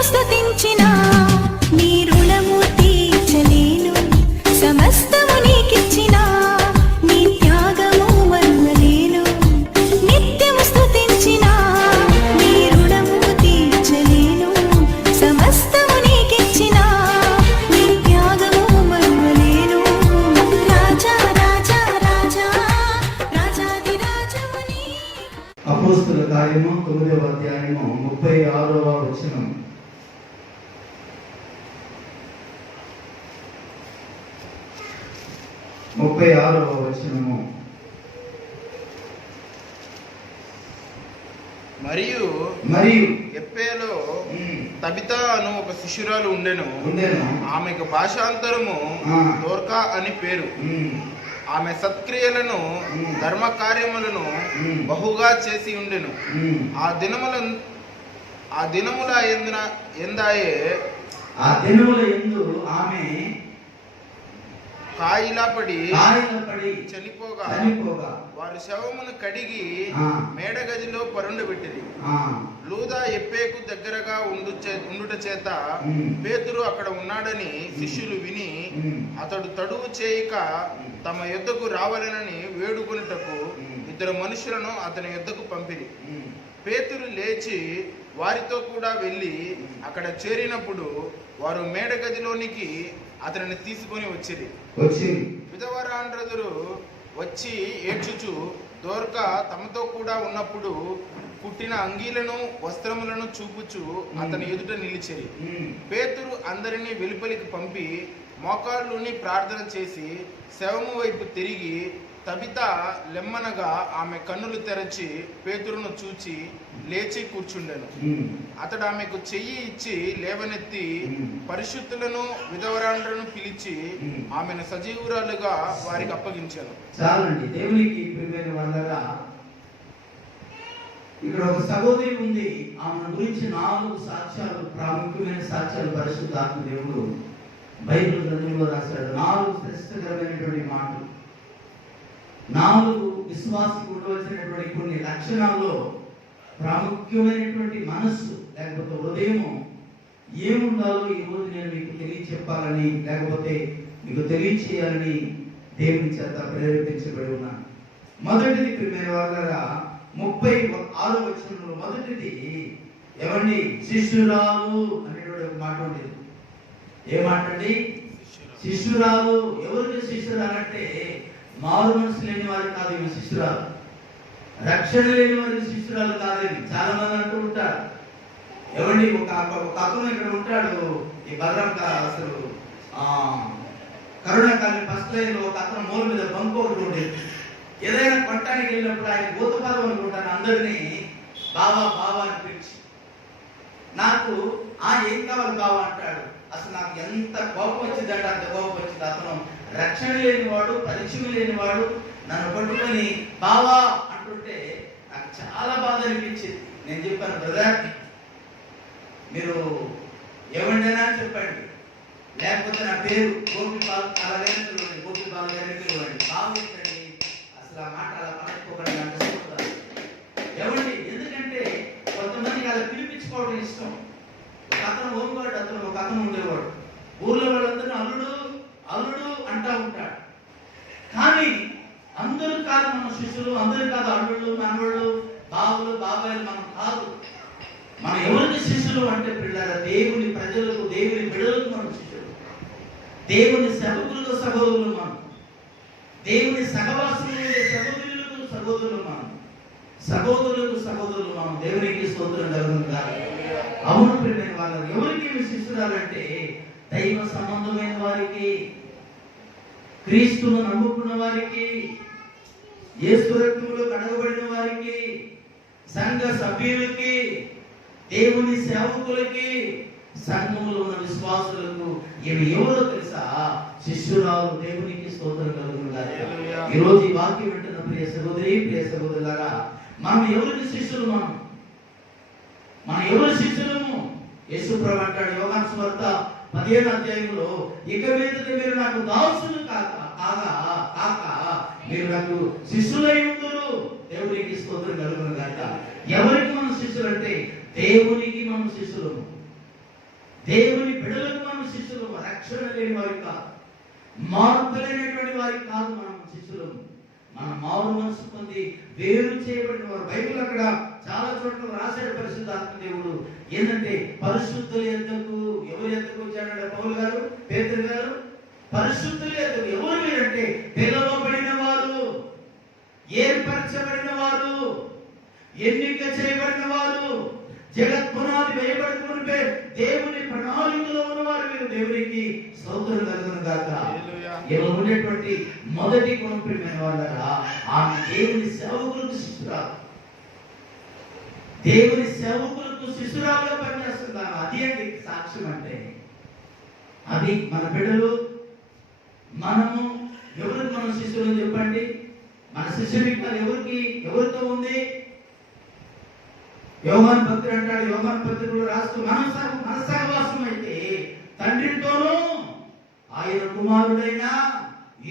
నిత్యము స్తుతించిన నీ రుణము తీర్చలేను. సమస్తము నీకిచ్చిన నీ త్యాగము మరువలేను. నిత్యము స్తుతించిన నీ రుణము తీర్చలేను. సమస్తము నీకిచ్చిన నీ త్యాగము మరువలేను. రాజా రాజా రాజా రాజాది రాజముని. అపోస్తలుల కార్యము 9వ అధ్యాయము 36వ వచనం. మరియు ఎప్పేలో తబితా అను ఒక శిష్యురాలు ఉండెను. ఆమెకు భాషాంతరము దోర్కా అని పేరు. ఆమె సత్క్రియలను ధర్మ కార్యములను బహుగా చేసి ఉండెను. ఆ దినముల యందు ఆమె కాయిలపడి చనిపోగా వారు శవమును కడిగి మేడగదిలో పరుండబెట్టిరి. లూదా ఎప్పేకు దగ్గరగా ఉండుట చేత పేతురు అక్కడ ఉన్నాడని శిష్యులు విని అతడు తడువు చేయక తమ యొద్దకు రావాలనని వేడుకొనుటకు 2 మనుషులను అతని యొద్దకు పంపిరి. పేతురు లేచి వారితో కూడా వెళ్ళి అక్కడ చేరినప్పుడు వారు మేడగదిలోనికి అతనిని తీసుకొని వచ్చిరి. విధవరాండ్రదురు వచ్చి ఏడ్చుచు దోర్కా తమతో కూడా ఉన్నప్పుడు కుట్టిన అంగీలను వస్త్రములను చూపుచు అతని ఎదుట నిలిచిరి. పేతురు అందరినీ వెలుపలికి పంపి మోకాళ్ళుని ప్రార్థన చేసి శవము వైపు తిరిగి తబితా లెమ్మనగా ఆమె కన్నులు తెరచి పేతురును చూచి లేచి కూర్చుండెను. అతడు ఆమెకు చెయ్యి ఇచ్చి లేవనెత్తి పరిశుద్ధులను విధవరాండ్రను పిలిచి ఆమెను సజీవురాలుగా వారికి అప్పగించాను. చాలండి. దేవునికి ప్రియమైన వాళ్ళరా, ఇక్కడ ఒక సహోదరి ఉంది. ఆమె గురించి 4 సాక్ష్యాలు, ప్రాముఖ్యమైన సాక్ష్యాలు పరిశుద్ధాత్మ దేవుడు బైబిల్ గ్రంథంలో రాశాడు. 4 శ్రేష్టకరమైనటువంటి మాటలు, 4 విశ్వాసికి ఉండవలసినటువంటి కొన్ని లక్షణాల్లో ప్రాముఖ్యమైనటువంటి మనస్సు లేకపోతే హృదయము ఏముండాలో ఈరోజు నేను మీకు తెలియచెప్పాలని లేకపోతే మీకు తెలియచేయాలని దేవుని చేత ప్రేరేపించబడి ఉన్నాను. మొదటిది ప్రియమైన వాళ్ళరా 36వ వచనంలో మొదటిది ఏమండి? శిష్యురాలు అనేటువంటి ఒక మాట ఉండేది. ఏ మాట అండి? శిష్యురాలు. ఎవరికి శిష్యురాలు అంటే మారు మనసు లేని వారు కాదు ఈమె శిష్యురాలు. రక్షణ లేని వారికి శిష్యురాలు కాదని చాలా మంది అంటూ ఉంటారు. ఏమండి? ఒక అతను ఇక్కడ ఉంటాడు. ఈ బలరాం అసలు కరుణాకాలి ఫస్ట్ లైన్ లో ఒక అతను మూల మీద బంకు ఒకటి ఉండేది. ఏదైనా కొట్టడానికి వెళ్ళినప్పుడు ఆయన భూతపదం అనుకుంటాను అందరినీ బావా బావా అని పిలిచి, నాకు ఏం కావాలి బావా అంటాడు. అసలు నాకు ఎంత కోపం వచ్చిందంటే అంత కోపం వచ్చింది. అతను రక్షణ లేనివాడు, పరిచయం లేనివాడు నన్ను పట్టుకొని బావా అంటుంటే నాకు చాలా బాధ అనిపించింది. నేను చెప్పాను, బ్రదర్ మీరు ఏమండేనా అని చెప్పండి, లేకపోతే నా పేరు గోపిపాల్ అలాగైనా పిలవండి, గోపిపాల్ గారిని పిలవండి, బాగుంటండి. అసలు ఆ మాట అలా పట్టుకోకండి నాకు చెప్తాను. ఏమండి? ఎందుకంటే కొంతమందికి అలా పిలిపించుకోవడం ఇష్టం. ఒక అతను హోంగాడు, అతను ఒక అతను ఉండేవాడు. ఊర్లో వాళ్ళందరూ అల్లుడు అల్లుడు అంటా ఉంటాడు. కానీ అందరూ కాదు మన శిష్యులు, అందరూ కాదు అల్లుళ్ళు మనవళ్ళు బావులు బాబాయిలు మనం కాదు. మన ఎవరికి శిష్యులు అంటే పిల్లల దేవుని ప్రజలకు, దేవుని బిడ్డలకు మనం శిష్యులు. దేవుని సేవకులకు సహోదరులు మనం. దేవుని సహవాసులు సహోదరులకు సహోదరులు మనం. సహోదరులకు సహోదరులు మనం. దేవునికి స్తోత్రం కలుగునుగాక. అవును ప్రియమైన వాళ్ళు, ఎవరికి శిష్యురాలంటే దైవ సంబంధమైన వారికి, క్రీస్తును నమ్ముకున్న వారికి, యేసు రక్తములో కడగబడిన వారికి, సంఘ సభ్యులకి, దేవుని సేవకులకి, సంఘములో ఉన్న విశ్వాసులకు. ఇవి ఎవరో తెలుసా? శిష్యురాలు. దేవునికి స్తోత్రం కలుగునుగాక. ఈ రోజు ఈ వాక్యం వింటున్న ప్రియ సహోదరి, ప్రియ సహోదరులారా, మనం ఎవరికి శిష్యులు? మనం ఎవరి శిష్యులము? యేసు ప్రభు అంటాడు యోహాను సువార్త 15వ అధ్యాయంలో, ఇక మీదట మీరు నాకు దాసులు కాక మీరు నాకు శిష్యులై ఉందురు. దేవునికి స్తోత్రం కలుగునుగాక. ఎవరికి మనం శిష్యులు అంటే దేవునికి మనం శిష్యులము. దేవుని బిడ్డలకు మనం శిష్యులు, రక్షణ లేని వారి కాదు, మార్పు లేనటువంటి వారికి కాదు మనం శిష్యులు. మనం మారు మనసు పొంది వేరు చేయబడిన వారు. బైబిల్ అక్కడ చాలా చోట్ల రాశాడు పరిశుద్ధాత్మ దేవుడు. ఏంటంటే పరిశుద్ధుల యొద్దకు ఎవరి యొద్దకు వచ్చాడంటే పౌలు గారు, పేతురు గారు, పరిశుద్ధుల యొద్దకు. ఎవరు మీరంటే పిలువబడిన వారు, ఏర్పరచబడిన వారు, ఎన్నిక చేయబడిన వారు, జగత్ పునాది వేయబడుతుంటే దేవుని ప్రణాళికలో ఉన్నవారు మీరు. దేవునికి స్తోత్రం కలుగును గాక. ఇలా ఉండేటువంటి మొదటి గుణం ప్రియమైన వాళ్ళరా, ఆమె దేవుని సేవకులకు శిష్యురాలు. దేవుని సేవకులకు శిష్యురాలుగా పనిచేస్తున్నాను. అది అండి సాక్ష్యం అంటే. అది మన బిడ్డలు, మనము ఎవరికి మనం శిష్యులు చెప్పండి. మన శిష్యుడికి ఎవరితో ఉంది? యోహాను భక్తుడు అంటాడు, యోహాను పత్రికలో రాస్తూ మన సహవాసం అయితే తండ్రితోనూ ఆయన కుమారుడైన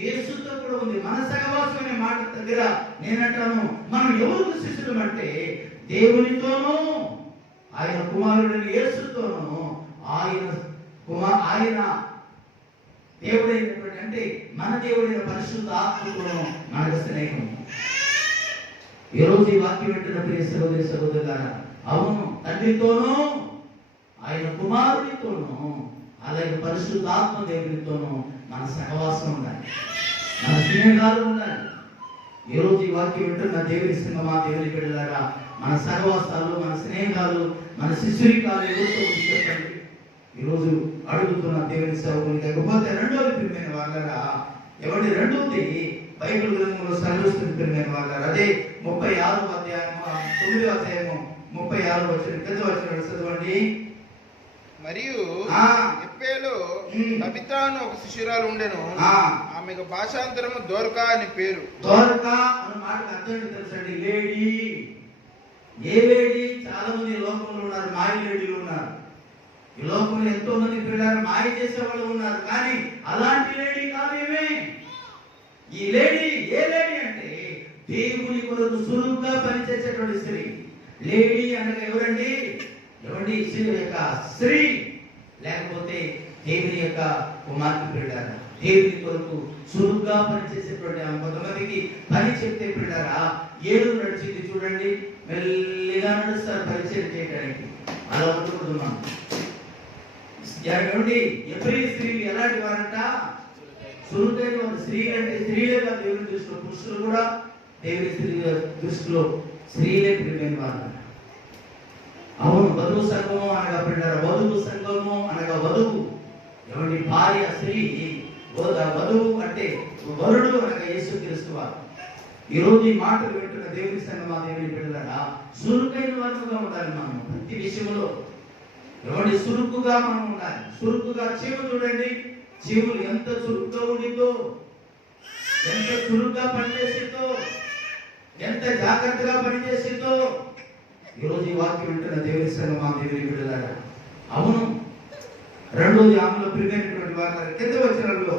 యేసుతో కూడా ఉంది. మన సహవాసం అనే మాట దగ్గర నేనంటాను, మనం ఎవరికి శిష్యులం అంటే దేవునితోనూ ఆయన కుమారుడైన యేసుతోనూ ఆయన దేవుడైనటువంటి అంటే మన దేవుడైన పరిశుద్ధ ఆత్మతోనూ మనకు స్నేహం. ఈ రోజు ఈ వాక్యం వింటున్న ప్రియ సహోదరి సహోదరులారా, అవును, తండ్రితోనూ ఆయన కుమారుడితోనూ అలాగే పరిశుద్ధాత్మ దేవునితోనూ మన సహవాసం ఉండాలి, మన స్నేహాలు ఉండాలి. ఈ రోజు ఈ వాక్యం వింటున్న దేవుని సంగమా, దేవుని బిడ్డలారా, మన సహవాసాలు, మన స్నేహాలు, మన శిష్యురికాలు ఎవరితో ఉంది చెప్పండి. ఈరోజు అడుగుతున్న దేవుని సేవకులు. లేకపోతే రెండోది ప్రియమైన వాళ్ళరా, ఎవరి రెండోది బైబిల్ గ్రంథంలో సర్వస్తుంది ప్రియమైన వాళ్ళరా, అదే 36వ అధ్యాయము 9వ అధ్యాయము 36వ వచనం కింద వచనం చదవండి. మరియు ఎప్పేలో తబితా అని ఒక శిష్యురాలు ఉండెను. ఆమెకు భాషాంతరము దోర్కా అని పేరు. దోర్కా అన్న మాటకు అర్థం తెలుసండి, లేడీ. ఏ లేడీ? చాలా మంది లోకంలో ఉన్నారు, మాయ లేడీలు ఉన్నారు. ఈ లోకంలో ఎంతో మంది పిల్లలు మాయ చేసే వాళ్ళు ఉన్నారు. కానీ అలాంటి లేడీ కాదు ఈమె. ఈ లేడీ ఏ లేడీ అంటే దేవుని కొరకు సులువుగా పనిచేసేటువంటి స్త్రీ. లేడీ అనగా ఎవరండి? ఎవరి స్త్రీ లేకపోతే దేవుని యొక్క కుమార్తె పిల్లరా, దేవుని కొరకు సులువుగా పనిచేసేటువంటి కొంతమందికి పని చెప్తే పిల్లరా ఏడు నడిచింది చూడండి, మెల్లిగా నడుస్తారు పరిచయం చేయడానికి. అలా ఉంటున్నాం. ఎవ్రీ స్త్రీలు ఎలాంటి వారంట? సులువైన వారు. స్త్రీ అంటే స్త్రీలేగా దేవుని దృష్టిలో, పురుషులు కూడా దేవుని స్త్రీ దృష్టిలో స్త్రీలే ప్రియమైన వారు. అవును, వధువు సంఘము అనగా పిల్లల, వధువు సంఘము అనగా వధువు. ఎవరి భార్య స్త్రీ, వధువు అంటే వరుడు అనగా యేసుక్రీస్తు వారు. ఈ రోజు ఈ మాటలు వింటున్న దేవుని సంఘమా, దేవుని బిడ్డలారా, సురుకైన వారుగా ఉండాలి మనం ప్రతి విషయంలో. ఎవరి సురుకుగా మనం ఉండాలి. సురుకుగా చీము చూడండి, చీములు ఎంత చురుగ్గా ఉండిందో, ఎంత చురుగ్గా పనిచేసిందో, ఎంత జాగ్రత్తగా పనిచేసిందో. ఈరోజు ఈ వాక్యం వింటున్న దేవుని సంఘమా, దేవుని బిడ్డలారా, అవును, రెండోది ఆమెలో ప్రియమైనటువంటి వారు కింద వచనంలో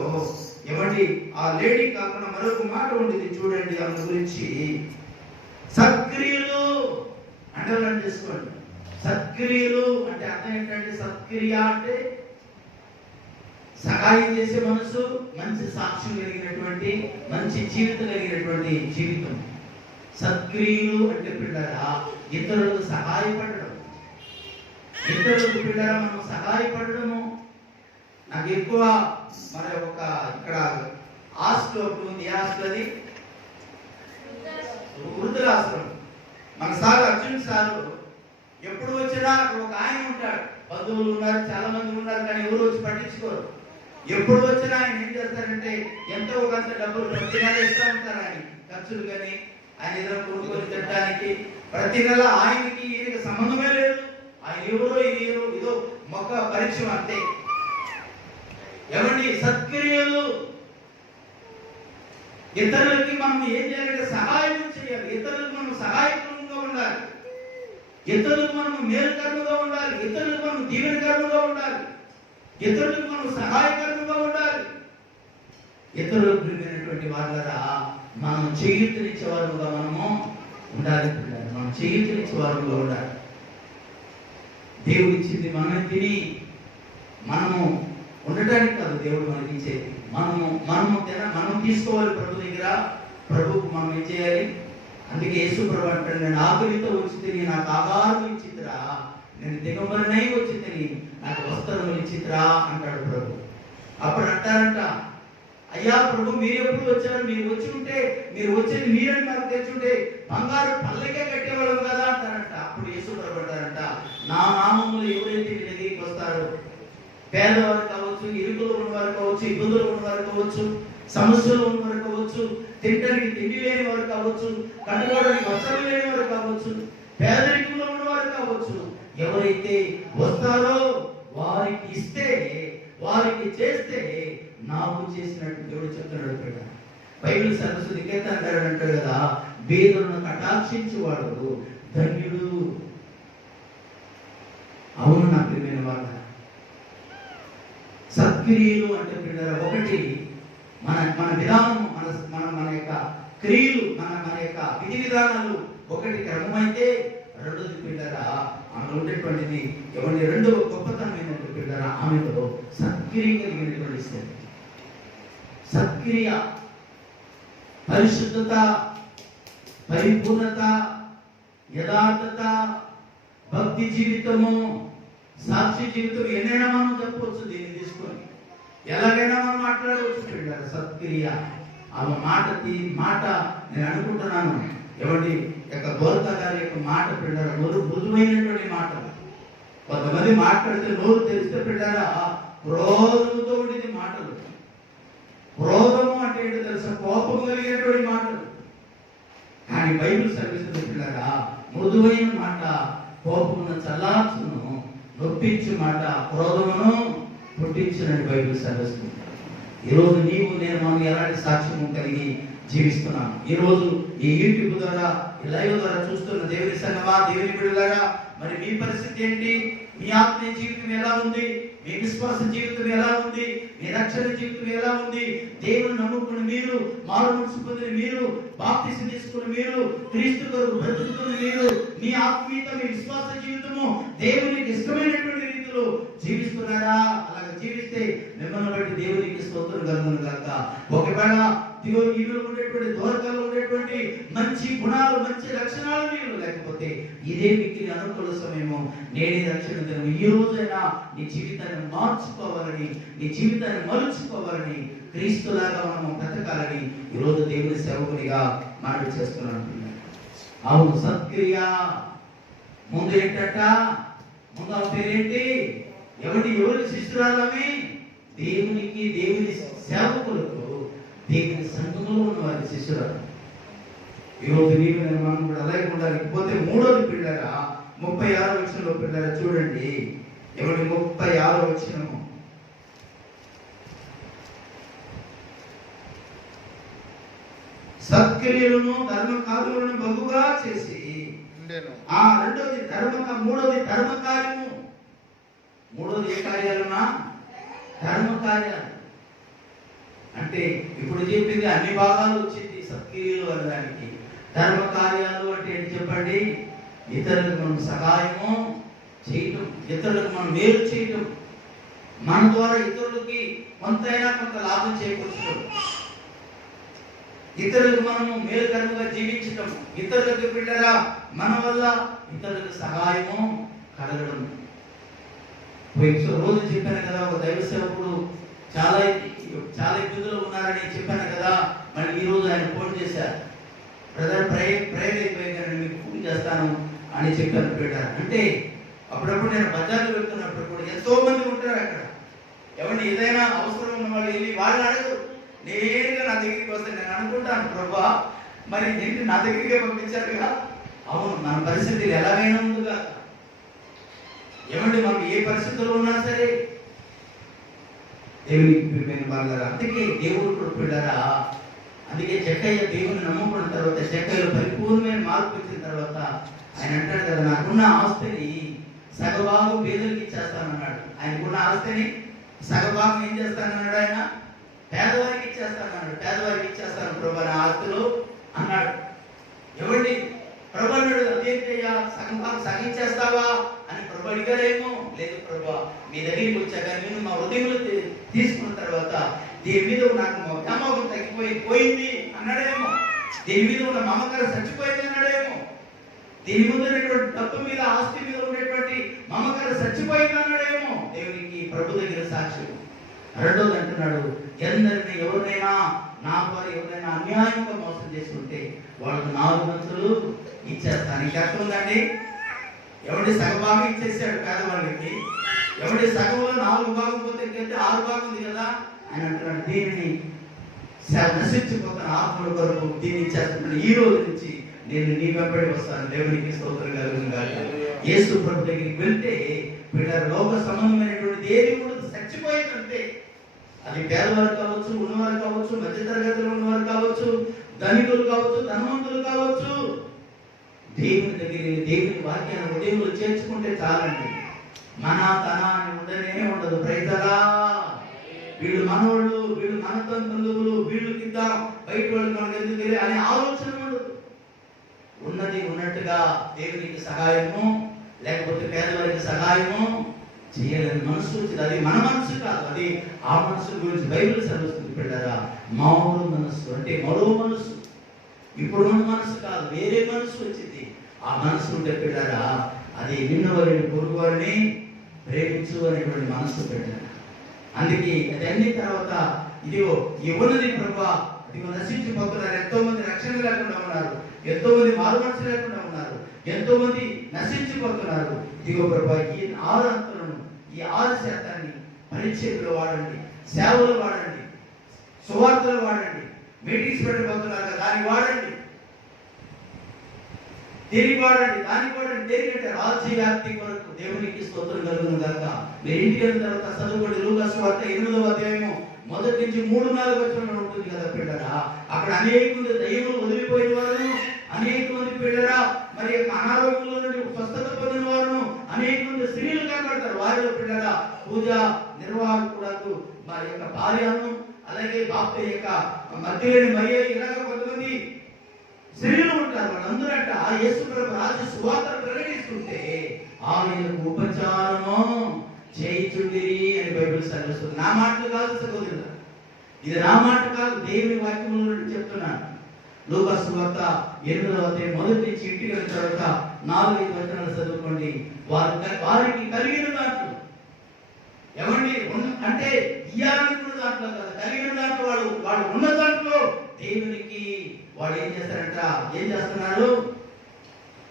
ఎవరి ఆ లేడీ కాకుండా మరొక మాట ఉండేది చూడండి. ఆమె గురించి సత్క్రియలు అండర్లైన్ చేసుకోండి. సత్క్రియలు అంటే అర్థం ఏంటంటే, సత్క్రియ అంటే సహాయం చేసే మనసు, మంచి సాక్ష్యం కలిగినటువంటి, మంచి జీవితం కలిగినటువంటి జీవితం. సత్క్రియలు అంటే పిల్లరా ఇతరులకు సహాయపడడం. ఇతరులకు పిల్లరా మనం సహాయపడడము. నాకు ఎక్కువ మరి ఒక ఇక్కడ హాస్టల్ ఒకటి ఉంది. ఏ హాస్టల్ అది? వృద్ధులాశ్రమం. మన సార్ అర్జున్ సారు ఎప్పుడు వచ్చినా అక్కడ ఒక ఆయన ఉంటాడు. బంధువులు ఉన్నారు, చాలా మంది ఉన్నారు, కానీ ఎవరు వచ్చి పట్టించుకోరు. ఎప్పుడు వచ్చినా ఆయన ఏం చేస్తారంటే ఎంతో కొంత డబ్బులు ప్రతి నెల ఇస్తూ ఉంటారు. ఆయన ఖర్చులు కానీ ఆయన ఏదైనా కొనుక్కొని తినడానికి ప్రతి నెల ఆయనకి ఈయనకి సంబంధమే లేదు. ఆయన ఎవరో ఇది ఏదో మొక్క పరీక్ష అంతే. ఏమండి సత్క్రియలు? ఇతరులకి మనం ఏం చేయాలంటే సహాయం చేయాలి. ఇతరులకు మనం సహాయకరంగా ఉండాలి. ఇతరులకు మనం మేలుకరంగా ఉండాలి. ఇతరులకు మనం దీవెనకరంగా ఉండాలి. ఇతరులకు మనం సహాయకరంగా ఉండాలి. ఇతరులకు ప్రియమైనటువంటి వాళ్ళరా మనం చేయూతనిచ్చే వారుగా మనము ఉండాలి. మనం చేయూతనిచ్చే వారుగా ఉండాలి. దేవుడిచ్చింది మనమే తిని మనము ఉండటానికి కాదు దేవుడు మనకి ఇచ్చేది. మనం తీసుకోవాలి ప్రభు దగ్గర. ప్రభువుకు మనం ఏం చేయాలి? అందుకే యేసు ప్రభు అంటాడు, నేను ఆకలితో వచ్చి తిని నాకు ఆహారం ఇచ్చిద్రా, నేను దిగంబరనై వచ్చి తిని నాకు వస్త్రములు ఇచ్చిద్రా అంటాడు ప్రభు. అప్పుడు అంటారంట, అయ్యా ప్రభు మీరు ఎప్పుడు వచ్చారు? మీరు వచ్చి ఉంటే, మీరు వచ్చేది మీరని మాకు తెచ్చుంటే బంగారు పల్లెకే కట్టేవాళ్ళం కదా అంటారంట. అప్పుడు యేసు ప్రభు అంటారంట, నా నామములు ఎవరైతే మీ దగ్గరికి వస్తారో, పేదవారు కావచ్చు, ఇరుకులు ఉన్నవారు కావచ్చు, ఇబ్బందులు ఉన్నవారు కావచ్చు, సమస్యలు ఉన్నవారు కావచ్చు, తింటానికి తిండి లేని వారు కావచ్చు, కట్టుకోవడానికి వస్త్రం లేని వారు కావచ్చు, పేదరికంలో ఉన్నవారు కావచ్చు, ఎవరైతే వస్తారో వారికి ఇస్తే, వారికి చేస్తే నాకు చేసినట్టు దేవుడు చెప్తున్నాడు కదా. బైబిల్ సరస్వతి కీర్తన గారు అంటాడు కదా, బీదలను కటాక్షించువాడు ధన్యుడు. అవును నా ప్రియమైన వాళ్ళ, సత్క్రియలు అంటే పిల్లల ఒకటి మన విధానం, మన యొక్క క్రియలు, మన యొక్క విధి విధానాలు ఒకటి క్రమమైతే, రెండోది పిల్లరా ఆమె ఉండేటువంటిది ఎవరి రెండవ గొప్పతనమైనటువంటి పిల్లరా ఆమెలో సత్క్రియ కలిగినటువంటి స్థితి. సత్క్రియ, పరిశుద్ధత, పరిపూర్ణత, యథార్థత, భక్తి జీవితము, సాక్షి జీవితం ఎన్నైనా మనం చెప్పవచ్చు. దీన్ని తీసుకొని ఎలాగైనా మనం మాట్లాడవచ్చు పిల్లలు. సత్క్రియ ఆమె మాట నేను అనుకుంటున్నాను ఎవరి యొక్క గోరత గారి యొక్క మాట పిల్లలు మృదువైనటువంటి మాటలు. కొంతమంది మాట్లాడితే నోరు తెలిస్తే పిల్లరా క్రోధముతో ఉండేది మాటలు. క్రోధము అంటే ఏంటో తెలుసా? కోపము కలిగినటువంటి మాటలు. కానీ బైబిల్ సర్వీసులు పిల్లరా మృదువైన మాట కోపమును చల్లార్చును, నొప్పించు మాట క్రోధమును పుట్టించినట్టు బైబిల్ సర్వీసులు. ఈరోజు నీవు నేను మనం ఎలాంటి సాక్ష్యము కలిగి జీవిస్తున్నాం? ఈరోజు ఈ యూట్యూబ్ ద్వారా, ఈ లైవ్ ద్వారా చూస్తున్న దేవుని సంగమా, దేవుని బిడ్డలారా, మరి మీ పరిస్థితి ఏంటి? మీ ఆత్మీయ జీవితం ఎలా ఉంది? మీ విశ్వాస జీవితం ఎలా ఉంది? మీ రక్షణ జీవితం ఎలా ఉంది? దేవుని నమ్ముకుని మీరు, మారు మనసు పొందిన మీరు, బాప్తిసం తీసుకుని మీరు, క్రీస్తు కొరకు బ్రతుకుతున్న మీరు, మీ ఆత్మీయత, మీ విశ్వాస జీవితము దేవునికి ఇష్టమైనటువంటి రీతిలో జీవిస్తున్నారా? అలాగే జీవిస్తే మిమ్మల్ని బట్టి దేవునికి స్తోత్రం కలుగును గాక. ఒకవేళ ఈలో ఉండేటువంటి దోరకాలు ఉండేటువంటి మంచి గుణాలు, మంచి లక్షణాలు మీరు లేకపోతే ఇదే మీకు అనుకూల సమయము. నేనే రక్షణ దినం. ఈ రోజైనా నీ జీవితాన్ని మార్చుకోవాలని, నీ జీవితాన్ని మలుచుకోవాలని, క్రీస్తులాగా మనము బ్రతకాలని ఈరోజు దేవుని సేవకునిగా మనవి చేస్తున్నాను. అవును, సత్క్రియ ముందు ఏంటంట? ముందు ఆ పేరేంటి? ఎవరి శిష్యురాలమే? దేవునికి, దేవుని సేవకులకు, దేవుని సంఘంలో ఉన్న వారి శిష్యురాలు. ఈరోజు నీవు నేను మనం కూడా అలాగే ఉండాలి. పోతే మూడోది పిల్లరా 36వ వచనంలో పిల్లరా చూడండి. 36వ వచనము. సత్క్రియలను ధర్మ కార్యములను బహుగా చేసి ఉండెను. మూడోది ధర్మ కార్యము. మూడోది ఏ కార్యాలున్నా? ధర్మ కార్యాలు. అంటే ఇప్పుడు చెప్పింది అన్ని భాగాలు వచ్చింది సత్క్రియలు అనడానికి. ధర్మ కార్యాలు అంటే ఏంటి చెప్పండి? ఇతరులకు మనం సహాయము చేయటం, ఇతరులకు మనం మేలు చేయటం, మన ద్వారా ఇతరులకి కొంతైనా కొంత లాభం చేకూర్చడం, ఇతరులకు మనము మేలుకరంగా జీవించటం, ఇతరులకు బిడ్డరా మన వల్ల ఇతరులకు సహాయము కలగడం. రోజు చెప్పాను కదా, ఒక దైవ సేవకుడు చాలా ఇబ్బందులు ఉన్నారని చెప్పాను కదా. మళ్ళీ ఈ రోజు ఆయన ఫోన్ చేశారు, బ్రదర్ ప్రేయర్ అయిపోయాను, మీకు ఫోన్ చేస్తాను అని చెప్పాను పెట్టారు. అంటే అప్పుడప్పుడు నేను బజార్లో వెళ్తున్నప్పుడు కూడా ఎంతో మంది ఉంటారు అక్కడ. ఎవరిని ఏదైనా అవసరం ఉన్న వాళ్ళు వెళ్ళి వాళ్ళని అడగరు, నేరుగా నా దగ్గరికి వస్తే నేను అనుకుంటాను, ప్రభా మరి ఏంటి నా దగ్గరికే పంపించారుగా. అవును, మన పరిస్థితులు ఎలాగైనా ఉందిగా. ఏమంటే మనం ఏ పరిస్థితుల్లో ఉన్నా సరే దేవునికి వాళ్ళరా. అందుకే దేవుడు కూడా పిల్లరా, అందుకే చెక్కయ్య దేవుని నమ్ముకున్న తర్వాత, చెక్కయ్యలో పరిపూర్ణమైన మార్పు వచ్చిన తర్వాత ఆయన అంటాడు కదా, నాకున్న ఆస్తిని సగభాగం పేదలకు ఇచ్చేస్తానన్నాడు. ఆయనకున్న ఆస్తిని సగభాగం ఏం చేస్తానన్నాడు? ఆయన పేదవారికి ఇచ్చేస్తానన్నాడు. పేదవారికి ఇచ్చేస్తాను ప్రభు నా ఆస్తులు అన్నాడు. ఎవరిని ప్రభు అన్నాడు? అదేంటయ్యా సగం ఇచ్చేస్తావా అని ప్రభు అడిగారేమో. లేదు ప్రభా, మీ దగ్గరికి వచ్చాక నేను మా హృదయంలో తీసుకున్న తర్వాత దీని మీద నాకు వ్యామోహం పోయింది అన్నాడేమో, దీని మీద ఉన్న మమకారం చచ్చిపోయింది అన్నాడేమో, దీని ముందు ఉన్నటువంటి డబ్బు మీద ఆస్తి మీద ఉండేటువంటి మమకారం చచ్చిపోయింది అన్నాడేమో. దేవునికి ప్రభు దగ్గర సాక్ష్యం. రెండోది అంటున్నాడు, ఎందరిని ఎవరినైనా నా ద్వారా ఎవరైనా అన్యాయంగా మోసం చేస్తుంటే వాళ్ళకు 4 వంతులు ఇచ్చేస్తాను. నీకు అర్థం ఉందండి? ఎవడి సగభాగం ఇచ్చేసాడు పేదవాళ్ళకి, ఎవడి సగంలో 4 భాగం పోతే 6 భాగం ఉంది కదా. ఆయన అంటున్నాడు, దీనిని నశించిపోతాను ఆత్మల కొరకు దీన్ని ఇచ్చేస్తున్నాడు. ఈ రోజు నుంచి నేను నీ వెంబడి వస్తాను. దేవునికి స్తోత్రం కలుగును. యేసు ప్రభు దగ్గరికి వెళ్తే పిల్లలు లోక సంబంధమైనటువంటి ఏది కూడా చచ్చిపోయేదంటే, అది పేదవారు కావచ్చు, ఉన్నవారు కావచ్చు, మధ్య తరగతిలో ఉన్నవారు కావచ్చు, ధనికులు కావచ్చు, ధనవంతులు కావచ్చు, దేవుని దగ్గర దేవుని వాక్యాన్ని హృదయంలో చేర్చుకుంటే చాలండి. మన తన అని ఉండనే ఉండదు. ప్రైతలా వీళ్ళు మనోళ్ళు, వీళ్ళు మనతో బంధువులు, వీళ్ళు కింద బయట వాళ్ళు మనకు ఎందుకు తెలియదు అనే ఆలోచన ఉండదు. ఉన్నది ఉన్నట్టుగా దేవునికి సహాయము లేకపోతే పేదవారికి సహాయము చేయాలని మనసు వచ్చింది. అది మన మనసు కాదు, అది ఆ మనసు గురించి బైబిల్ చదువుతుంది పిల్లరా. మామూలు మనసు అంటే మరో మనసు, ఇప్పుడున్న మనసు కాదు, వేరే మనసు వచ్చింది. ఆ మనసు ఉంటే పిల్లరా, అది నిన్నవారిని పొరుగు వారిని ప్రేమించు అనేటువంటి మనసు పెట్టారు. అందుకే అది అన్ని తర్వాత ఇదిగో ఉన్నది ప్రభా, ఇదిగో నశించిపోతున్నారు, ఎంతో మంది రక్షణ లేకుండా ఉన్నారు, ఎంతో మంది మారు మనసు లేకుండా ఉన్నారు, ఎంతో మంది నశించిపోతున్నారు. ఇదిగో ప్రభా, ఈ 6 అంతులను, ఈ 6% పరిచర్యలో వాడండి, సేవలు వాడండి, సువార్తలు వాడండి, మీటింగ్స్ పెట్టబోతున్నారు కదా దాన్ని వాడండి, దేనికి వాడండి, దానికి వాడండి. దేనికంటే రాజ్య వ్యాప్తి కొరకు. దేవునికి స్తోత్రం కలుగును గాక. మీరు ఇంటికి వెళ్ళిన తర్వాత చదువుకోండి. లూకా సువార్త 8వ అధ్యాయము 1 నుంచి 3-4 వచనాలు ఉంటుంది కదా పిల్లరా. అక్కడ అనేక మంది దయ్యములు వదిలిపోయిన వారు, అనేక మంది పిల్లరా మరి అనారోగ్యంలో నుండి స్వస్థత పొందిన వారు, అనేక మంది స్త్రీలు కనబడతారు. వారిలో పిల్లరా పూజ నిర్వాహకులకు వారి యొక్క భార్యను, అలాగే బాప్తి యొక్క మధ్యలోని మరియ, ఇలాగ కొంతమంది స్త్రీలు ఉంటారు. వాళ్ళందరూ అంట యేసు ప్రభు రాజు సువార్త ప్రకటిస్తుంటే ఆయనకు ఉపచారము చేయుచుండిరి అని బైబిల్ చదివిస్తుంది. నా మాటలు కాదు సహోదరులు, ఇది నా మాట కాదు, దేవుని వాక్యముల నుండి చెప్తున్నాను. లూకా సువార్త 8వ అధ్యాయం 1 నుంచి ఇంటికి వెళ్ళిన తర్వాత 4-5 వచనాలు చదువుకోండి. వారికి కలిగిన దాంట్లో ఏమండి అంటే ఇయ్యాలనుకున్న దాంట్లో కాదు, కలిగిన దాంట్లో వాడు ఉన్న దాంట్లో దేవునికి వాడు ఏం చేస్తున్నారు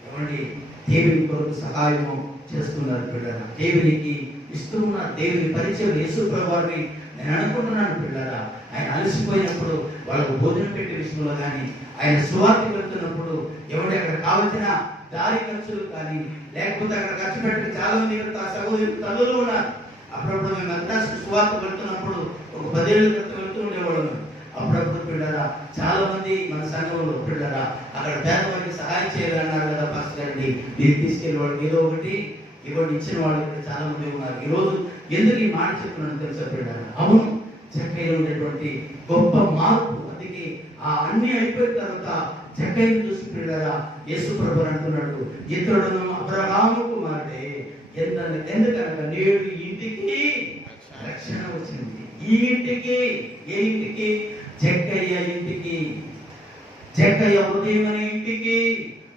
ఏమండి, దేవుని కొరకు సహాయము చేస్తున్నారు పిల్లరా. దేవునికి ఇస్తున్న దేవుని పరిచయం యేసు ప్రభువుని నేను అనుకుంటున్నాను పిల్లరా. ఆయన అలసిపోయినప్పుడు వాళ్ళకు భోజనం పెట్టే విషయంలో కానీ, ఆయన సువార్త వెళ్తున్నప్పుడు ఎవరి అక్కడ కావలసిన దారి ఖర్చులు కానీ, లేకపోతే అక్కడ ఖర్చు పెట్టి చాలా మంది సహోదరులు తల్లులు ఉన్నారు. అప్పుడప్పుడు మేము మద్రాసు సువార్త వెళ్తున్నప్పుడు ఒక 10 ఏళ్ళ క్రితం వెళ్తూ ఉండేవాళ్ళం. అప్పుడప్పుడు పిల్లరా చాలా మంది మన సంఘంలో పిల్లరా అక్కడ పేదవారికి సహాయం చేయాలన్నారు కదా పాస్టర్ గారిని, మీరు తీసుకెళ్ళి వాళ్ళకి ఏదో ఒకటి ఇవ్వండి ఇచ్చిన వాళ్ళు ఇక్కడ చాలా మంది ఉన్నారు. ఈరోజు ఎందుకు ఈ మాట చెప్తున్నాను తెలుసా పిల్లరా? అవును, చక్కగా ఉండేటువంటి గొప్ప మార్పు. అందుకే ఆ అన్ని అయిపోయిన తర్వాత చక్కగా చూసి పిల్లరా యేసు ప్రభువు అంటున్నాడు, ఇతరులను అబ్రహాము కుమారుడే, ఎందుకనగా నేడు ఇంటికి రక్షణ వచ్చింది. ఈ ఇంటికి, ఏ ఇంటికి? జక్కయ్య ఇంటికి, జక్కయ్య ఉదయం అనే ఇంటికి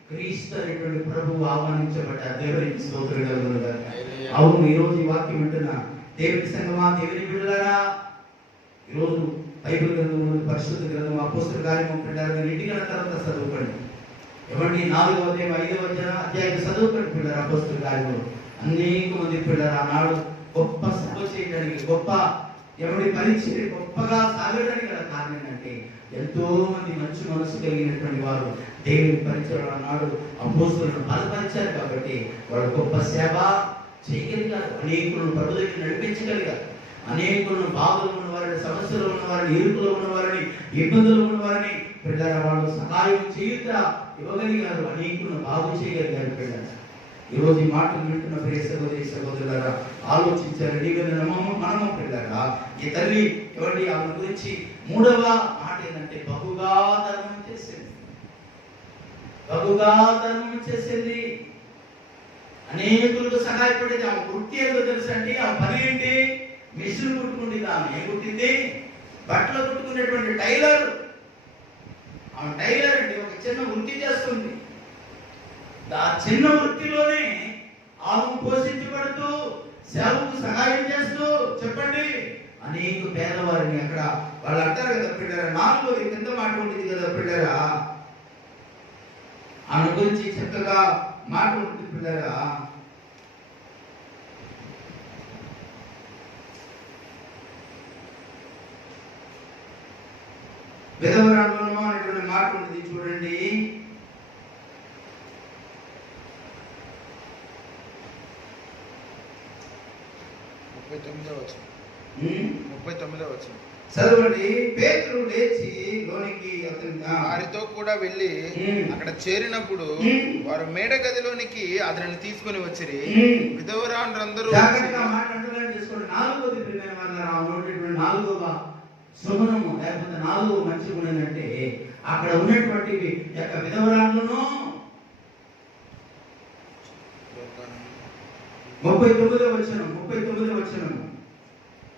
క్రీస్తు అనేటువంటి ప్రభువు ఆహ్వానించబడ్డారు. దేవునికి స్తోత్రం కలుగును గాక. అవును, ఈరోజు ఈ వాక్యం వింటున్నా దేవుని సంగమా, దేవుని బిడ్డలారా, ఈరోజు బైబిల్ గ్రంథం, పరిశుద్ధ గ్రంథం, అపోస్తల కార్యము పిల్లలు ఇంటికి వెళ్ళిన తర్వాత చదువుకోండి. ఏమండి 4వ అధ్యాయం 5వ అధ్యాయం చదువుకోండి పిల్లలు. అపోస్తల కార్యము అనేక మంది పిల్లలు ఆనాడు గొప్ప సభ చేయడానికి, గొప్ప ఎవరి పరిచయం గొప్పగా సాగడానికి గల కారణం ఏంటంటే ఎంతో మంది మంచి మనసు కలిగినటువంటి వారు దేవుని పరిచయం అన్నాడు అపోస్తలులను బలపరిచారు. కాబట్టి వాళ్ళు గొప్ప సేవ చేయగలిగారు, అనేకులను ప్రభు దగ్గర నడిపించగలిగారు, అనేకులను బాధలు ఉన్నవారిని, సమస్యలు ఉన్నవారిని, ఇరుకులో ఉన్నవారిని, ఇబ్బందులు ఉన్నవారిని పిల్లల వాళ్ళు సహాయం చేయుతా ఇవ్వగలిగారు, అనేకులను బాగు చేయగలిగారు. పిల్లలు ఈరోజు ఈ మాటలు వింటున్న ప్రియ సహోదరి సహోదరులారా ఆలోచించారు. మనము పిల్లరా ఈ తల్లి ఎవరి ఆమె గురించి 3వ మాట ఏంటంటే బహుగా ధర్మం చేసింది. బహుగా ధర్మం చేసింది అనేకులకు సహాయపడేది. ఆమె వృత్తి ఏదో తెలుసు అండి. ఆ పని ఏంటి? మిషన్ కుట్టుకుంటుంది. ఆమె ఏం కుట్టింది? బట్టలు కుట్టుకునేటువంటి టైలర్. ఆమె టైలర్ అండి. ఒక చిన్న వృత్తి చేస్తుంది. ఆ చిన్న వృత్తిలోనే ఆమె పోషించబడుతూ సేవకు సహాయం చేస్తూ చెప్పండి అనేక పేదవారిని అక్కడ వాళ్ళు అంటారు కదా పిల్లరా, 4వ కింద మాట ఉంటుంది కదా పిల్లరా, ఆమె గురించి చక్కగా మాట ఉంటుంది పిల్లరా. విధవరాండ్లను అనేటువంటి మాట ఉంటుంది చూడండి. చదవండి. పేతురు లేచి లోనికి వారితో కూడా వెళ్ళి అక్కడ చేరినప్పుడు వారు మేడ గదిలోనికి అతనిని తీసుకుని వచ్చిరి. విధవరాండ్రందరూ చేసుకోండి. 4వ శుభనము లేకపోతే 4వ మంచి గుణం ఏంటంటే అక్కడ ఉన్నటువంటి యొక్క విధవరాండ్లను 39వ వచనం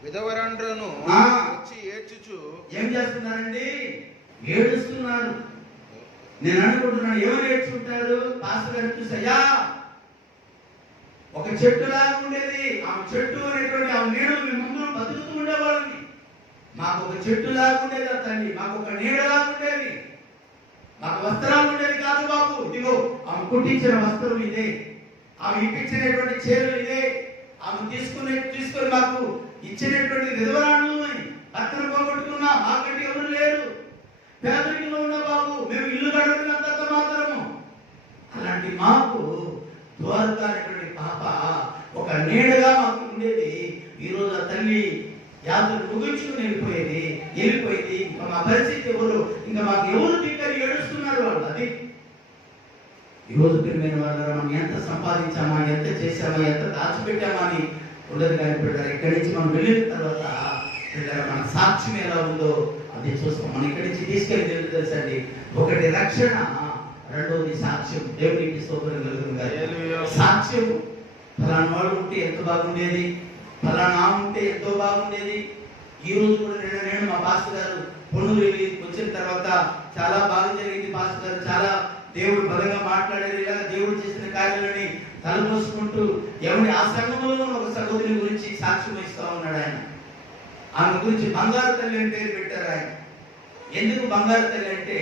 విధవరాండ్రను వచ్చి ఏడ్చుచు ఏం చేస్తున్నారండి? ఏడుస్తున్నారు. నేను అనుకుంటున్నాను ఎవరు ఏడ్చుంటారు? పాస్టర్ గారు చూసయ్యా ఒక చెట్టు లాగా ఉండేది. ఆమె చెట్టు అనేటువంటి ఆమె నీడలు మీ ముందు బతుకుతూ ఉండేవాళ్ళని. మాకు ఒక చెట్టు లాగా ఉండేది ఆ తల్లి, మాకు ఒక నీడలాగా ఉండేది, మాకు వస్త్రాలు ఉండేది కాదు బాబు. ఇదిగో ఆమె కుట్టించిన వస్త్రం ఇదే, ఆమె ఇప్పించినటువంటి చీరలు ఇదే, ఆమె తీసుకొని మాకు ఇచ్చినటువంటి విధవరాండ్లు. భర్తను పోగొట్టుకున్నా మాకంటే ఎవరు లేరు, పేదరికంలో ఉన్న బాబు, మేము ఇల్లు గడపినంత మాత్రము. అలాంటి మాకు ద్వారకానేటువంటి పాప ఒక నీడగా మాకు ఉండేది. ఈరోజు ఆ తల్లి యాత్ర ముగించుకుని వెళ్ళిపోయింది. ఇంకా మా పరిస్థితి ఎవరు, ఇంకా మాకు ఎవరు తిక్కని ఏడుస్తున్నారు వాళ్ళు. అది ఈరోజు ప్రియమైన వాళ్ళ మనం ఎంత సంపాదించామా, ఎంత చేశామా, ఎంత దాచిపెట్టామా అని ఉండదు. కానీ పిల్లలు ఇక్కడి నుంచి మనం వెళ్ళిన తర్వాత పిల్లలు మన సాక్ష్యం ఎలా ఉందో అది చూస్తాం. మనం ఇక్కడి నుంచి తీసుకెళ్ళి తెలుసండి. ఒకటి రక్షణ, రెండోది సాక్ష్యం. దేవునికి స్తోత్రం కలుగుతుంది. సాక్ష్యం ఫలానా వాడు ఉంటే ఎంత బాగుండేది, ఫలానా ఉంటే ఎంతో బాగుండేది. ఈ రోజు కూడా నేను మా పాస్టర్ గారు పొన్నులు వెళ్ళి వచ్చిన తర్వాత చాలా బాగా జరిగింది పాస్టర్ గారు, చాలా దేవుడు బలంగా మాట్లాడేది, ఇలా దేవుడు చేసిన కార్యాలని తలపోసుకుంటూ ఎవరి ఆ సంఘంలో ఒక సహోదరి గురించి సాక్ష్యం ఇస్తా ఉన్నాడు ఆయన. ఆమె గురించి బంగారు తల్లి అని పేరు పెట్టారు ఆయన. ఎందుకు బంగారు తల్లి అంటే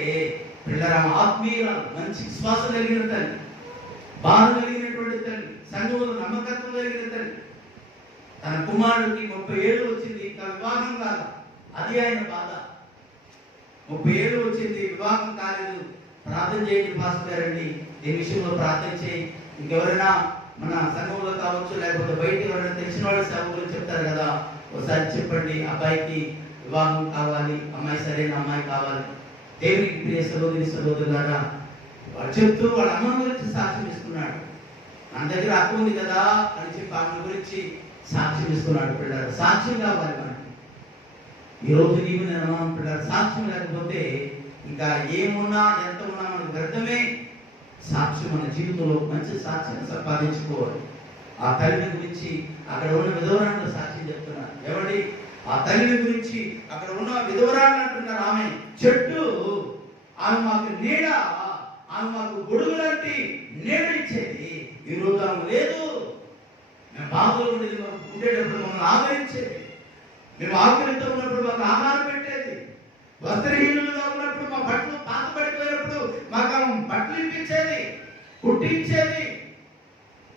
పిల్లలు ఆమె ఆత్మీయ మంచి విశ్వాసం కలిగిన తల్లి, బాధ కలిగినటువంటి తల్లి, సంఘంలో నమ్మకత్వం కలిగిన తల్లి. తన కుమారుడికి 30 ఏళ్ళు వచ్చింది, ఇంకా వివాహం కాదు. అది ఆయన బాధ. 30 ఏళ్ళు వచ్చింది, వివాహం కాలేదు. ప్రార్థన చేయండి పాస్టర్ గారండి, ఈ విషయంలో ప్రార్థన చేయి. ఇంకెవరైనా మన సంఘంలో కావచ్చు, లేకపోతే బయట ఎవరైనా తెలిసిన వాళ్ళ సేవకులు చెప్తారు కదా, ఒకసారి చెప్పండి అబ్బాయికి వివాహం కావాలి, అమ్మాయి సరైన అమ్మాయి కావాలి. దేవునికి ప్రియ సహోదరులారా వాడు చెప్తూ వాళ్ళ అమ్మ గురించి సాక్ష్యం ఇస్తున్నాడు. మన దగ్గర అక్క ఉంది కదా అని చెప్పి ఆమె గురించి సాక్ష్యం ఇస్తున్నాడు. పిల్లలు సాక్ష్యం కావాలి మనకి. ఈరోజు నీవు నేను పిల్లలు సాక్ష్యం లేకపోతే ఇంకా ఏమున్నా ఎంత ఉన్నా మనకు వ్యర్థమే. సాక్ష్యం మన జీవితంలో మంచి సాక్ష్యాన్ని సంపాదించుకోవాలి. ఆ తల్లిని గురించి అక్కడ ఉన్న విధవరాండ్రు సాక్ష్యం చెప్తున్నారు. ఎవరి ఆ తల్లిని గురించి అక్కడ ఉన్న విధవరాండ్రు అంటున్నారు. ఆమె చెట్టు, ఆమె మాకు నీడ, ఆమె మాకు గొడుగు లాంటి నీడ ఇచ్చేది. ఈరోజు ఆమె లేదు. మేము బాధలో ఉండేటప్పుడు మమ్మల్ని ఆదరించేది, మేము ఆకలితో ఉన్నప్పుడు మాకు ఆహారం పెట్టేది, వస్త్రహీనులుగా ఉన్నప్పుడు మా బట్టలు పాత పడిపోయినప్పుడు మాకు బట్టలు ఇప్పించేది, కుట్టించేది.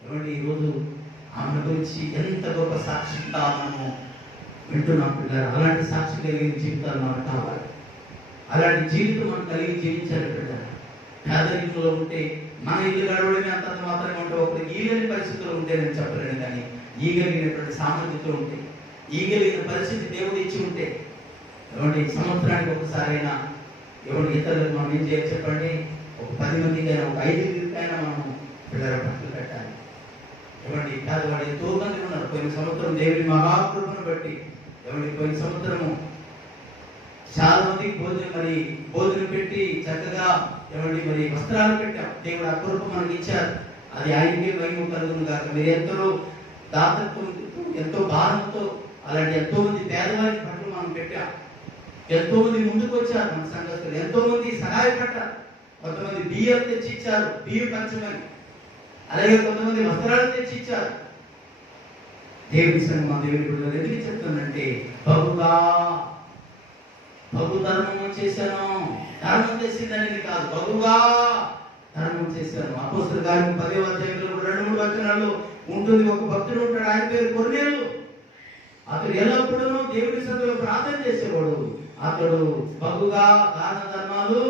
ఎవరి ఈరోజు ఆమె గురించి ఎంత గొప్ప సాక్షిగా మనము వింటున్నాం పిల్లలు. అలాంటి సాక్షి కలిగిన జీవితాలు మనకు కావాలి. అలాంటి జీవితం మనం కలిగి జీవించాలి పిల్లలు. పేదరికంలో ఉంటే మన ఇల్లు గడవడమే అంత మాత్రమే ఉంటే ఒకటి ఈగలిగిన పరిస్థితులు ఉంటే నేను చెప్పలేను. కానీ ఈగలిగినటువంటి సామర్థ్యత ఉంటే, ఈగలిగిన పరిస్థితి దేవుడు ఇచ్చి ఉంటే, ఎవరి సంవత్సరానికి ఒకసారైనా ఎవరి ఇతరులకు మనం ఏం చేయాలి చెప్పండి? ఒక 10 మందికైనా, ఒక 5 మనం పిల్లల బట్టలు పెట్టాలి. ఎవరి పేదవాడు ఎంతో మంది ఉన్నారు. పోయిన సంవత్సరం దేవుని మహాకృపను బట్టి పోయిన సంవత్సరము చాలా మందికి భోజనం పెట్టి చక్కగా మరి వస్త్రాలు పెట్టాం. దేవుడు ఆ కృప మనకి ఇచ్చారు. అది ఆయనకే మహిమ కలుగును కాక. మీరు ఎంతో దాతత్వంతో, ఎంతో భారంతో అలాంటి ఎంతో మంది పేదవారికి పట్ల మనం పెట్టాం. ఎంతో మంది ముందుకు వచ్చారు, మన సంఘస్థులు ఎంతో మంది సహాయపడ్డారు. కొంతమంది బియ్యం తెచ్చిచ్చారు, బియ్యం పంచమని. అలాగే కొంతమంది వస్త్రాలు తెచ్చిచ్చారు. దేవుని సంఘం మా దేవుని బిడ్డలు ఎందుకు చెప్తుందంటే, బహుగా బహు ధర్మం చేశాను. ధర్మం చేసిందని కాదు, బహుగా ధర్మం చేశాను. అపోస్తలుల కార్యం 10వ అధ్యాయంలో 2-3 వచనాల్లో ఉంటుంది. ఒక భక్తుడు ఉంటాడు, ఆయన పేరు కొర్నేలు. అతడు ఎల్లప్పుడూ దేవుని సన్నిధిలో ప్రార్థన చేసేవాడు. అతడు బహుగా దాన ధర్మాలు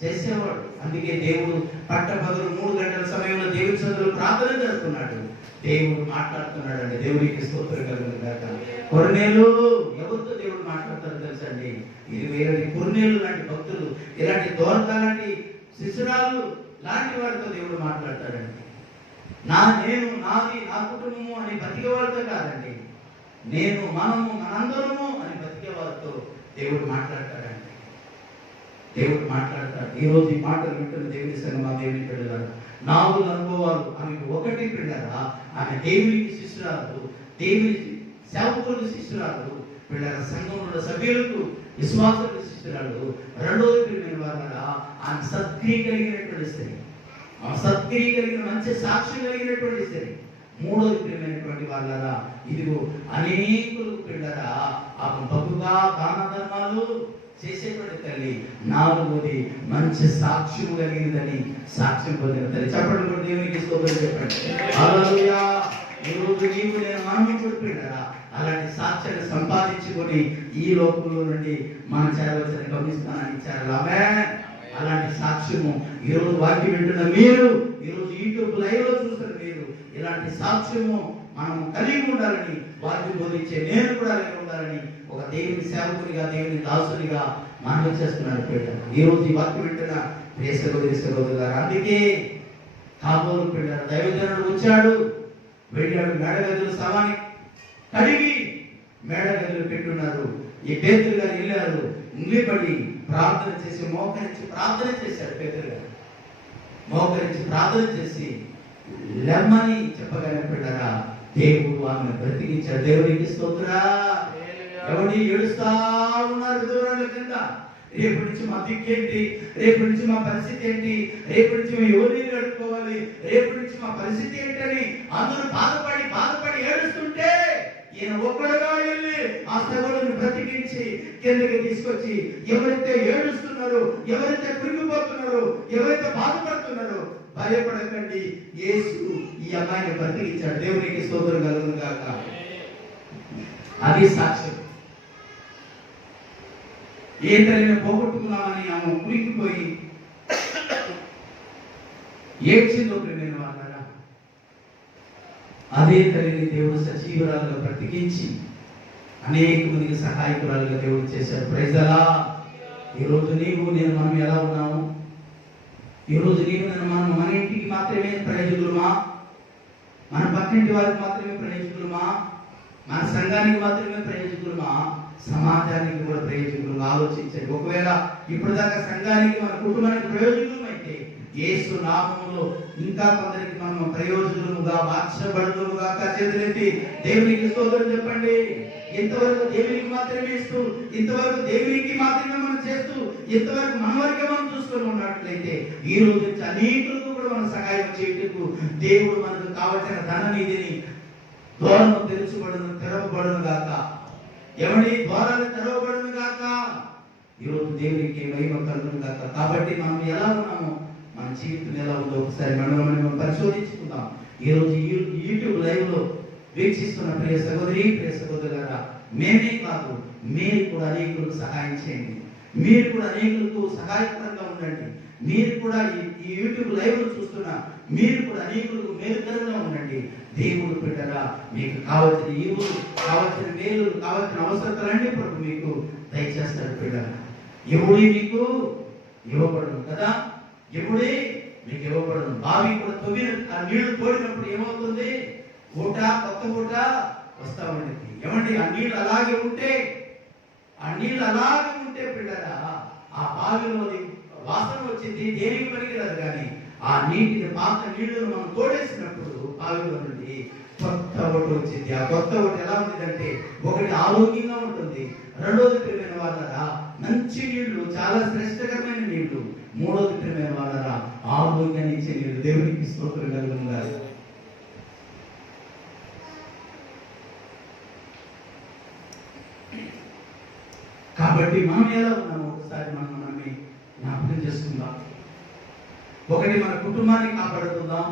చేసేవాడు. అందుకే దేవుడు పట్టపగలు 3 గంటల సమయంలో దేవుని సన్నిధిలో ప్రార్థన చేస్తున్నాడు. దేవుడు మాట్లాడుతున్నాడు అండి. దేవుడికి స్తోత్రం కలుగును గాక. కొర్నేలు ఎవరితో దేవుడు మాట్లాడతారు తెలుసండి? ఇది వేరే కొర్నేలు లాంటి భక్తులు, ఇలాంటి దోర్క లాంటి శిశురాలు లాంటి వారితో దేవుడు మాట్లాడతాడండి. నేను, నాది, నా కుటుంబము అని బతికే వారితో కాదండి, నేను, మనము, మనందరము అని బతికే వారితో దేవుడు మాట్లాడతాడండి. దేవుడు మాట్లాడతాడు. ఈరోజు ఈ మాటలు వింటున్న దేవుని సంఘమా, దేవుని బిడ్డలారా, 4 అనుభవాలు. ఆమెకు 1 పిల్లరా, ఆమె దేవునికి శిష్యురాలు, దేవుని సేవకులకు శిష్యురాలు, పిల్లల సంఘంలో సభ్యులకు విశ్వాసులకు శిష్యురాలు. 2వ ప్రియమైన వారా, ఆమె సత్క్రియ కలిగినటువంటి స్త్రీ, ఆమె సత్క్రియ కలిగిన మంచి సాక్షి కలిగినటువంటి స్త్రీ. 3వ ప్రియమైనటువంటి వాళ్ళరా, ఇదిగో అనేకులు పిల్లరా, ఆమె బహుగా దాన ధర్మాలు చేసేటువంటి తల్లి. 4వది మంచి సాక్ష్యం కలిగినదని సాక్ష్యం పొందిన తల్లి. చెప్పండి కూడా దేవునికి స్తోత్రం చెప్పండి. హల్లెలూయా. ఈరోజు నీవు నేను మనము చూపిడారా అలాంటి సాక్ష్యాన్ని సంపాదించుకొని ఈ లోకంలో నుండి మన చేరవలసిన గమనిస్తానని ఇచ్చారు. ఆమేన్. అలాంటి సాక్ష్యము ఈరోజు వాక్యం వింటున్న మీరు, ఈరోజు యూట్యూబ్ లైవ్ లో చూస్తున్న మీరు, ఇలాంటి సాక్ష్యము మనం కలిగి ఉండాలని, వాక్యం బోధించే నేను కూడా కలిగి ఉండాలని ఒక దేవుని సేవకునిగా, దేవుని దాసునిగా మనం చేస్తున్నాడు పిల్లలు. ఈరోజు ఈ వాక్యం వింటున్న ప్రియ సహోదరి సహోదరులారా, అందుకే కాబోలు పిల్లలు దైవజనుడు వచ్చాడు, వెళ్ళాడు, మేడగదులు శవాన్ని కడిగి మేడగదులు పెట్టున్నారు. ఈ పేతురు గారు వెళ్ళారు, నిలబడి ప్రార్థన చేసి మోకరించి ప్రార్థన చేశారు. పేతురు గారు మోకరించి ప్రార్థన చేసి లెమ్మని చెప్పగలిగిన పిల్లరా, దేవుడు ఆమెను బ్రతికించాడు. దేవునికి స్తోత్రా. ఎవరి ఏడుస్తా ఉన్నారు దూరాల కింద, రేపు నుంచి మా దిక్కేంటి, రేపు నుంచి మా పరిస్థితి ఏంటి, రేపు నుంచి మేము ఎవరిని నడుపుకోవాలి, రేపు నుంచి మా పరిస్థితి ఏంటని అందరూ బాధపడి ఏడుస్తుంటే, ఈయన ఒక్కడుగా వెళ్ళి ఆ సగోడుని బ్రతికించి కిందకి తీసుకొచ్చి, ఎవరైతే ఏడుస్తున్నారో, ఎవరైతే కృంగిపోతున్నారో, ఎవరైతే బాధపడుతున్నారో, భయపడకండి, యేసు ఈ అమ్మాయిని బ్రతికించాడు. దేవునికి స్తోత్రం కలుగును గాక. అది సాక్ష్యం. ఏ తల్లిని పోగొట్టుకున్నామని ఆమె కులికిపోయి ఏడ్చిందో ప్రియమైన వాళ్ళరా, అదే తల్లిని దేవుడు సజీవురాలుగా బ్రతికించి అనేక మందికి సహాయకురాలుగా దేవుడు చేశాడు. Praise the Lord. ఈరోజు నీవు నేను మనం ఎలా ఉన్నాము? ఈరోజు నీవు నేను మనం మన ఇంటికి మాత్రమే ప్రయోజకులమా? మన పక్కింటి వారికి మాత్రమే ప్రయోజకులమా? మన సంఘానికి మాత్రమే ప్రయోజకులమా? సమాజానికి కూడా ప్రయోజకులుగా ఆలోచించండి. ఒకవేళ ఇప్పటిదాకా సంఘానికి, మన కుటుంబానికి ప్రయోజకులం అయితే, యేసు నామములో ఇంకా కొందరికి మనం ప్రయోజకులుగా మార్చబడుదుముగా. చేతులెత్తి దేవునికి స్తోత్రం చెప్పండి. ఇంతవరకు దేవునికి మాత్రమే ఇస్తూ, ఇంతవరకు దేవునికి మాత్రమే మనం చేస్తూ, ఇంతవరకు మన వరకే మనం చూసుకొని ఉన్నట్లయితే, ఈ రోజు నుంచి అనేకులకు కూడా మనం సహాయం చేయటకు దేవుడు మనకు కావలసిన ధన నిధిని ద్వారం తెరవబడును గాక. ఎవరి ద్వారాలు తెరవబడును గాక. ఈరోజు దేవునికి మహిమ కలుగును గాక. కాబట్టి మనం ఎలా ఉన్నామో, మన జీవితం ఎలా ఉందో ఒకసారి మనం పరిశోధించుకుందాం. ఈరోజు యూట్యూబ్ లైవ్ లో వీక్షిస్తున్న ప్రియ సహోదరి, ప్రియ సహోదరులారా, మేమే కాదు, మీరు కూడా అనేకులకు సహాయం చేయండి. మీరు కూడా అనేకులకు సహాయకరంగా ఉండండి. మీరు కూడా ఈ యూట్యూబ్ లైవ్ లో చూస్తున్న మీరు కూడా అనేకులకు మేలుకరంగా ఉండండి. దేవుడు బిడ్డరా, మీకు కావలసిన ఈవులు, కావలసిన మేలు, కావలసిన అవసరతలన్నీ ప్రభు మీకు దయచేస్తాడు. బిడ్డరా, ఎవడి మీకు ఇవ్వబడను కదా, ఎవడే మీకు ఇవ్వబడను. బావి కూడా తవ్విన ఆ నీళ్లు తోడినప్పుడు ఏమవుతుంది? ఊట, కొత్త ఊట వస్తా ఉండేది. ఏమండి, ఆ నీళ్ళు అలాగే ఉంటే, బిడ్డరా, ఆ బావిలో వాసన వచ్చింది, దేనికి పనికిరాదు. కానీ ఆ నీటిని, పాత నీళ్లను మనం తోడేసినప్పుడు బావిలో నుండి కొత్త ఒకటి వచ్చింది. ఆ కొత్త ఒకటి ఎలా ఉంటుందంటే, ఒకటి ఆరోగ్యంగా ఉంటుంది, రెండోది ప్రియమైన వాళ్ళరా మంచి నీళ్లు, చాలా శ్రేష్టకరమైన నీళ్లు, మూడోది ప్రియమైన వాళ్ళరా ఆరోగ్యాన్ని ఇచ్చే నీళ్లు. దేవునికి స్తోత్రం కలుగునుగాక. కాబట్టి మనం ఎలా ఉన్నామో ఒకసారి మనమే జ్ఞాపకం చేసుకుందాం. ఒకటి మన కుటుంబాన్ని కాపాడుకుందాం,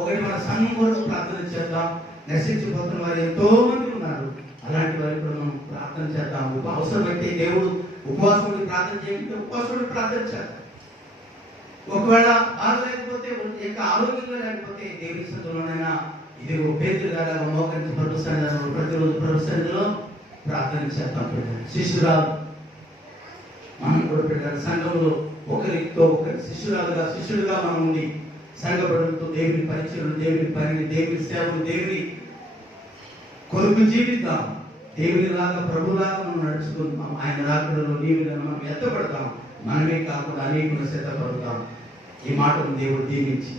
ఒకటి మన సంఘం కొరకు ప్రార్థన చేద్దాం. నశించిపోతున్న వారు ఎంతో మంది ఉన్నారు, అలాంటి వారి కూడా మనం ప్రార్థన చేద్దాం. అవసరమైతే దేవుడు ఉపవాసముడి ప్రార్థన చేయంటే ఉపవాసముడి ప్రార్థన చేద్దాం. ఒకవేళ బాగలేకపోతే, ఇంకా ఆరోగ్యంగా లేకపోతే దేవుని సన్నిధిలోనైనా ఇదిగో పేతురు గారు మోకరించి ప్రతిరోజు ప్రభు సన్నిధిలో ప్రార్థన చేద్దాం. శిష్యురాలు మనం కూడా పెట్టారు. సంఘంలో ఒకరితో ఒకరి శిష్యులుగా మనం ఉండి సంఘపడుతూ దేవుని పరిచయం, దేవుని పనిని, దేవుని సేవలు, దేవుని కొరకు జీవిద్దాం. దేవునిలాగా ప్రభులాగా మనం నడుచుకుంటాం. ఆయన రాకడలో నీవులను మనం ఎత్తపడతాం. మనమే కాకుండా అనేకులను సిద్ధపడతాం. ఈ మాటను దేవుడు దీవించి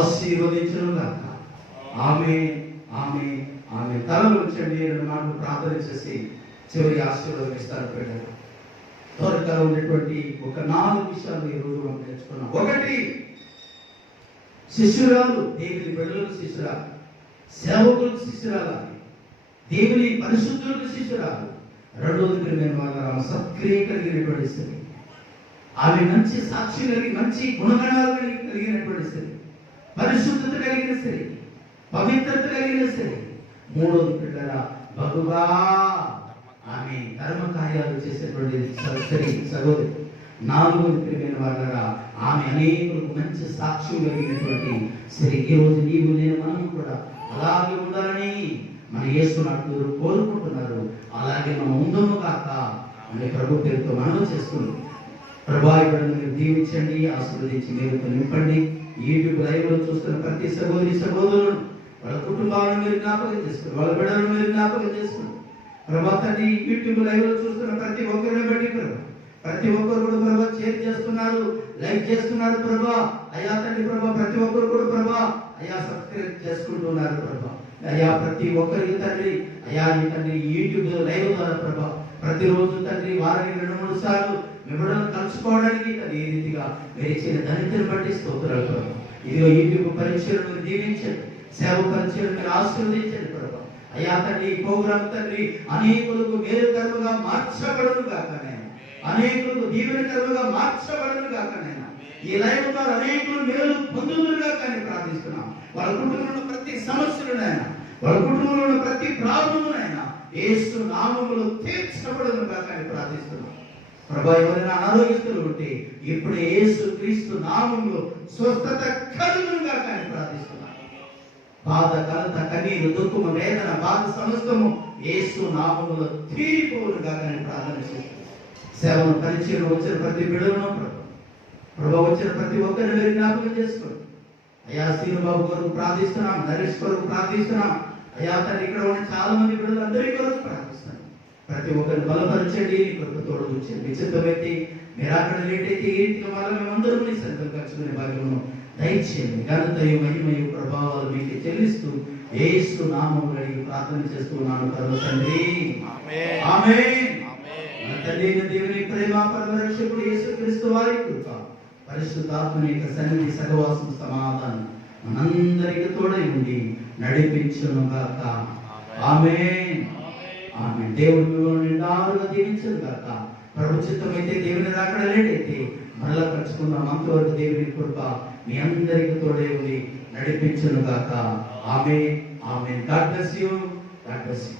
ఆశీర్వదించను గాక. ఆమేన్, ఆమేన్, ఆమేన్. తలలు ఉంచండి. 2 మాటలు ప్రార్థన చేసి చివరి ఆశీర్వాదం ఇస్తారు. పెట్టారు త్వరగా ఉన్నటువంటి ఒక 4 విషయాలు ఈ రోజు మనం నేర్చుకున్నాం. ఒకటి, శిష్యురాలు దేవుని బిడ్డలకు శిష్యురాలు, సేవకులకు శిష్యురాలు, దేవుని పరిశుద్ధులకు శిష్యురాలు. రెండోది ప్రియమైన వాళ్ళ సత్క్రియ కలిగినటువంటి స్త్రీ, ఆమె మంచి సాక్షి కలిగి, మంచి గుణగణాలు కలిగినటువంటి స్త్రీ, పరిశుద్ధత కలిగిన స్త్రీ, పవిత్రత కలిగిన స్త్రీ. మూడోది బిడ్డల బహుగా ఆమె ధర్మ కార్యాలు చేసేటువంటి స్త్రీ, సహోదరి. నాలుగోది ప్రియమైన వాళ్ళ ఆమె అనేకులకు మంచి సాక్షి కలిగినటువంటి స్త్రీ. ఈ రోజు నీవు నేను మనం కూడా అలాగే ఉండాలని మన యేసునాథుడు కోరుకుంటున్నారు. అలాగే మనం ఉందము కాక అనే ప్రభు పేరుతో మనం చేస్తున్నాం. ప్రభావితం మీరు దీవించండి, ఆశీర్వదించి మీరు నింపండి. యూట్యూబ్ లైవ్ లో చూస్తున్న ప్రతి సహోదరులను, వాళ్ళ కుటుంబాలను మీరు జ్ఞాపకం చేసుకుని, వాళ్ళ బిడ్డలను మీరు జ్ఞాపకం చేసుకుని ప్రభా తండ్రి, యూట్యూబ్ లైవ్ లో చూస్తున్న ప్రతి ఒక్కరిని బట్టి ప్రభా, ప్రతి ఒక్కరు కూడా ప్రభా షేర్ చేస్తున్నారు, లైక్ చేస్తున్నారు ప్రభా. అయ్యా తండ్రి ప్రభా, ప్రతి ఒక్కరు కూడా ప్రభా అయ్యా సబ్స్క్రైబ్ చేసుకుంటున్నారు ప్రభా. అయ్యా ప్రతి ఒక్కరికి తండ్రి, అయ్యా నీ తండ్రి యూట్యూబ్ లైవ్ ద్వారా ప్రభా ప్రతిరోజు తండ్రి వారానికి 2-3 సార్లు మిమ్మల్ని కలుసుకోవడానికి తండ్రి ఈ రీతిగా మీరు ఇచ్చిన ధన్యతను బట్టి స్తోత్రాలు ప్రభా. ఇదిగో యూట్యూబ్ పరీక్షలను దీవించండి, సేవ పరీక్షలను ఆశీర్వదించండి ప్రభా. అయ్యా తండ్రి ఈ ప్రోగ్రాం తండ్రి అనేకులకు మేలుకరముగా మార్చబడును గాక నేను, అనేకులకు దీవెనకరముగా మార్చబడును గాక నేను. ఈ లైవ్ ద్వారా అనేకులు మేలు పొందుదురుగా కానీ ప్రార్థిస్తున్నాం. వాళ్ళ కుటుంబంలో ప్రతి సమస్యలునైనా, వాళ్ళ కుటుంబంలో ఉన్న ప్రతి ప్రాబ్లమునైనా యేసు నామములో తీర్చబడును గాక అని ప్రార్థిస్తున్నాం ప్రభా. ఎవరైనా అనారోగ్యస్తులు ఉంటే ఇప్పుడు యేసు క్రీస్తు నామములో స్వస్థత కలుగును గాక అని ప్రార్థిస్తున్నాం. బాధ, కలత, కన్నీరు, దుఃఖము, వేదన, బాధ సమస్తము యేసు నామములో తీరిపోవును గాక అని ప్రార్థన చేస్తున్నాం. సేవను పరిచయం వచ్చిన ప్రతి బిడ్డలను ప్రభా వచ్చిన ప్రతి ఒక్కరిని మీరు జ్ఞాపకం చేసుకోండి. అయ్యా శ్రీనుబాబు కొరకు ప్రార్థిస్తున్నాం, నరేష్ కొరకు ప్రార్థిస్తున్నాం. అయ్యా తండ్రి ఇక్కడ ఉన్న చాలా మంది బిడ్డలు అందరి కొరకు ప్రార్థిస్తున్నాం. ప్రతి ఒక్కరిని బలపరచండి, నీ కొరకు తోడుగుచ్చండి. విచిత్రమైతే మీరు అక్కడ లేట్ అయితే ఈ రీతిగా వల్ల మేమందరూ నీ సరిగ్గా ఖర్చుకునే భాగ్యమును దయచేయండి. ఘనతయు మహిమయు ప్రభావాలు మీకు చెల్లిస్తూ యేసు నామములో అడిగి ప్రార్థన చేస్తున్నాను పరమ తండ్రి, ఆమేన్. మన తండ్రి అయిన దేవుని ప్రేమ, పరమరక్షకుడు యేసుక్రీస్తు వారి కృప, పరిశుద్ధాత్మ యొక్క సన్నిధి, సహవాసం, సమాధానం మనందరికి తోడై ఉండి నడిపించును గాక. ఆమేన్, ఆమేన్. దేవుడు మిమ్మల్ని నిండారుగా దీవించును గాక. ప్రభు చిత్తమైతే దేవుని రాకడ లేటైతే మరలా కలుసుకుందాం. అంతవరకు దేవుని కృప మీ అందరికి తోడై ఉండి నడిపించును గాక. Amen, amen. God bless you, God bless you.